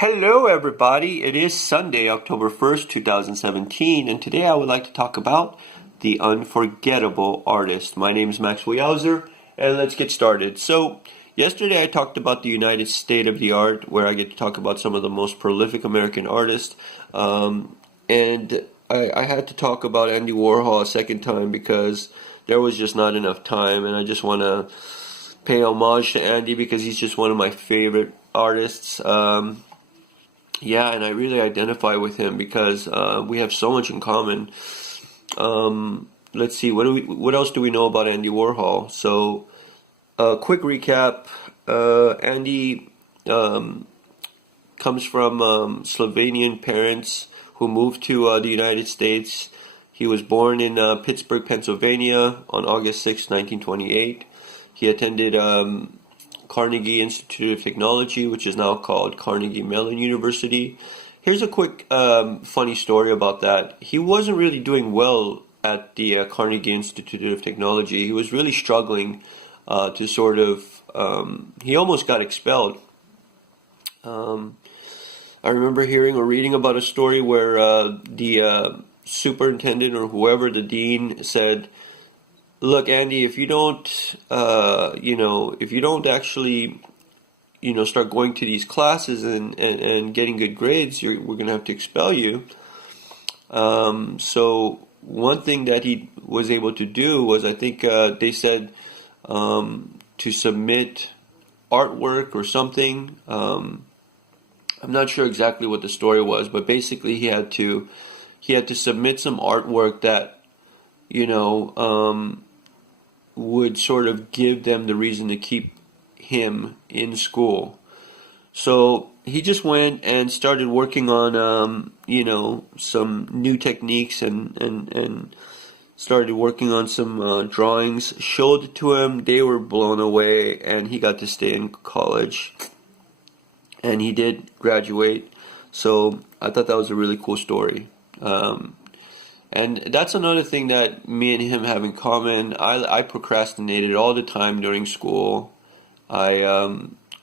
Hello, everybody. It is Sunday, October 1st, 2017, and today I would like to talk about the unforgettable artist. My name is Maxwell Yowzer, and let's get started. So, yesterday I talked about the United State of the Art, where I get to talk about some of the most prolific American artists, and I had to talk about Andy Warhol a second time because there was just not enough time, and I just want to pay homage to Andy because he's just one of my favorite artists. Yeah, and I really identify with him because we have so much in common. Let's see, what else do we know about Andy Warhol? So, quick recap. Andy comes from Slovenian parents who moved to the United States. He was born in Pittsburgh, Pennsylvania on August 6, 1928. He attended Carnegie Institute of Technology, which is now called Carnegie Mellon University. Here's a quick funny story about that. He wasn't really doing well at the Carnegie Institute of Technology. He was really struggling to sort of, he almost got expelled. I remember hearing or reading about a story where the superintendent or whoever, the dean, said, "Look, Andy, if you don't, if you don't actually, start going to these classes and getting good grades, we're going to have to expel you." So one thing that he was able to do was, I think they said to submit artwork or something. I'm not sure exactly what the story was, but basically he had to submit some artwork that, would sort of give them the reason to keep him in school. So he just went and started working on, some new techniques and started working on some drawings, showed it to him. They were blown away, and he got to stay in college. And he did graduate. So I thought that was a really cool story. And that's another thing that me and him have in common. I procrastinated all the time during school. I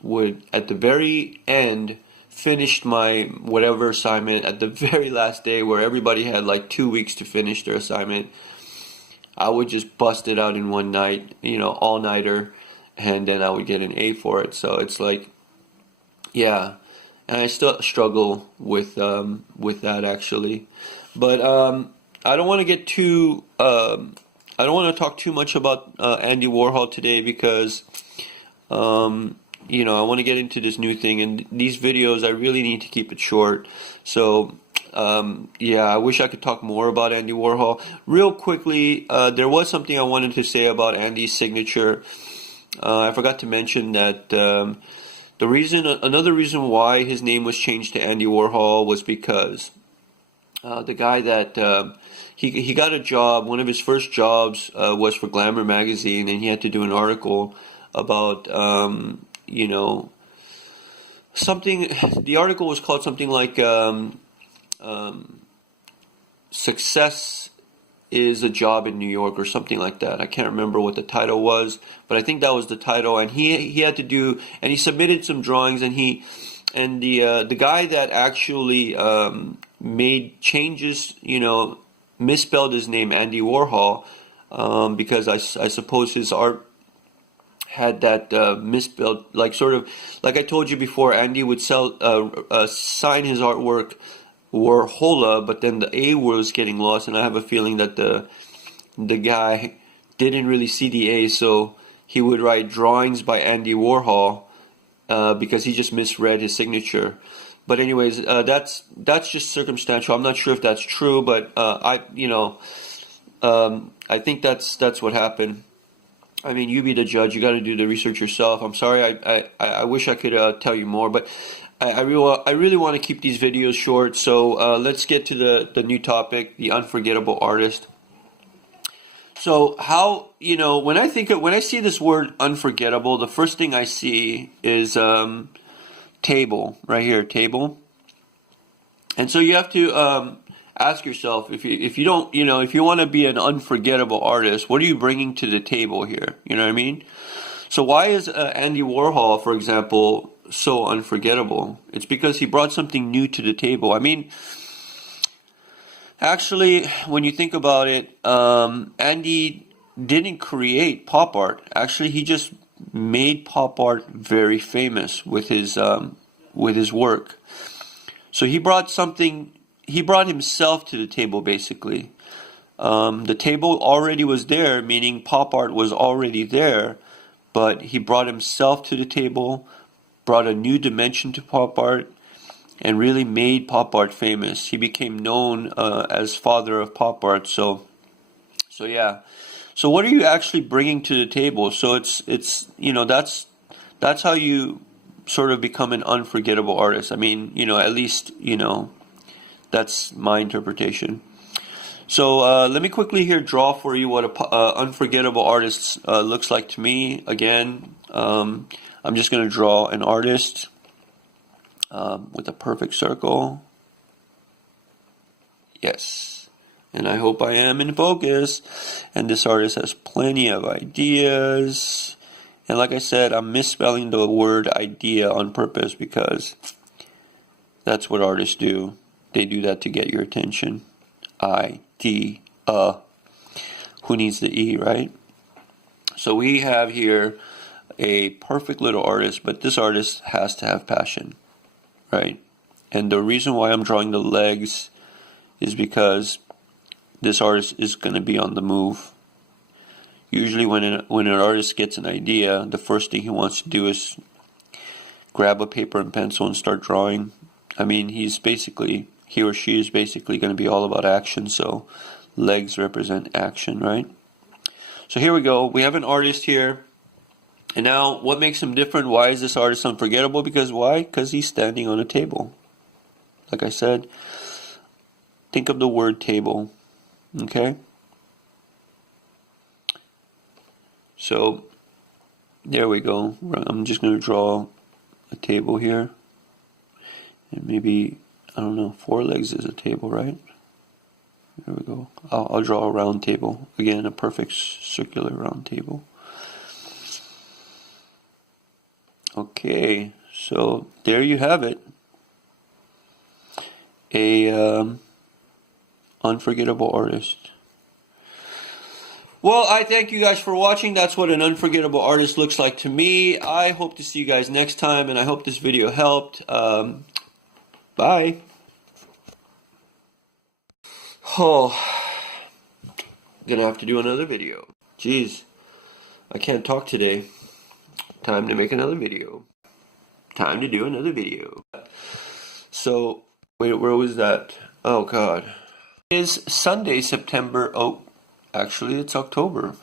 would, at the very end, finish my whatever assignment at the very last day where everybody had like 2 weeks to finish their assignment. I would just bust it out in one night, all-nighter, and then I would get an A for it. So it's like, yeah, and I still struggle with that actually. But I don't want to get too. I don't want to talk too much about Andy Warhol today because, I want to get into this new thing, and these videos I really need to keep it short. So, yeah, I wish I could talk more about Andy Warhol. Real quickly, there was something I wanted to say about Andy's signature. I forgot to mention that another reason why his name was changed to Andy Warhol was because the guy that he got a job. One of his first jobs was for Glamour magazine, and he had to do an article about something. The article was called something like "Success is a Job in New York" or something like that. I can't remember what the title was, but I think that was the title. And he had to do, and he submitted some drawings, and the guy that actually made changes, misspelled his name, Andy Warhol, because I suppose his art had that misspelled, like sort of, like I told you before, Andy would sign his artwork Warhola, but then the A was getting lost, and I have a feeling that the guy didn't really see the A, so he would write drawings by Andy Warhol because he just misread his signature. But anyways, that's just circumstantial. I'm not sure if that's true, but I think that's what happened. I mean, you be the judge. You got to do the research yourself. I'm sorry. I wish I could tell you more, but I really want to keep these videos short. So let's get to the new topic, the unforgettable artist. So how, when I see this word unforgettable, the first thing I see is table, right here, table. And so you have to ask yourself, if you don't, if you want to be an unforgettable artist, what are you bringing to the table here? You know what I mean? So why is Andy Warhol, for example, so unforgettable. It's because he brought something new to the table. I mean, actually, when you think about it, Andy didn't create pop art. Actually, he just made pop art very famous with his work. So he brought something. He brought himself to the table, basically. The table already was there, meaning pop art was already there, but he brought himself to the table, brought a new dimension to pop art, and really made pop art famous. He became known as father of pop art. So yeah. So what are you actually bringing to the table? So it's that's how you sort of become an unforgettable artist. I mean, at least that's my interpretation. So let me quickly here draw for you what a unforgettable artist looks like to me. Again, I'm just going to draw an artist with a perfect circle. Yes. And I hope I am in focus. And this artist has plenty of ideas. And like I said, I'm misspelling the word idea on purpose because that's what artists do. They do that to get your attention. I-D-A. Who needs the E, right? So we have here a perfect little artist, but this artist has to have passion, right? And the reason why I'm drawing the legs is because this artist is going to be on the move. Usually when an artist gets an idea, the first thing he wants to do is grab a paper and pencil and start drawing. I mean, he or she is basically going to be all about action, so legs represent action, right? So here we go. We have an artist here. And now, what makes him different? Why is this artist unforgettable? Why? Because he's standing on a table. Like I said, think of the word table. Okay? So, there we go. I'm just going to draw a table here. And maybe, I don't know, 4 legs is a table, right? There we go. I'll draw a round table. Again, a perfect circular round table. Okay, so there you have it. A unforgettable artist. Well, I thank you guys for watching. That's what an unforgettable artist looks like to me. I hope to see you guys next time, and I hope this video helped. Bye. Oh, gonna have to do another video. Jeez, I can't talk today. Time to make another video. Time to do another video. So, wait, where was that? Oh, God. It is Sunday, September. Oh, actually, it's October.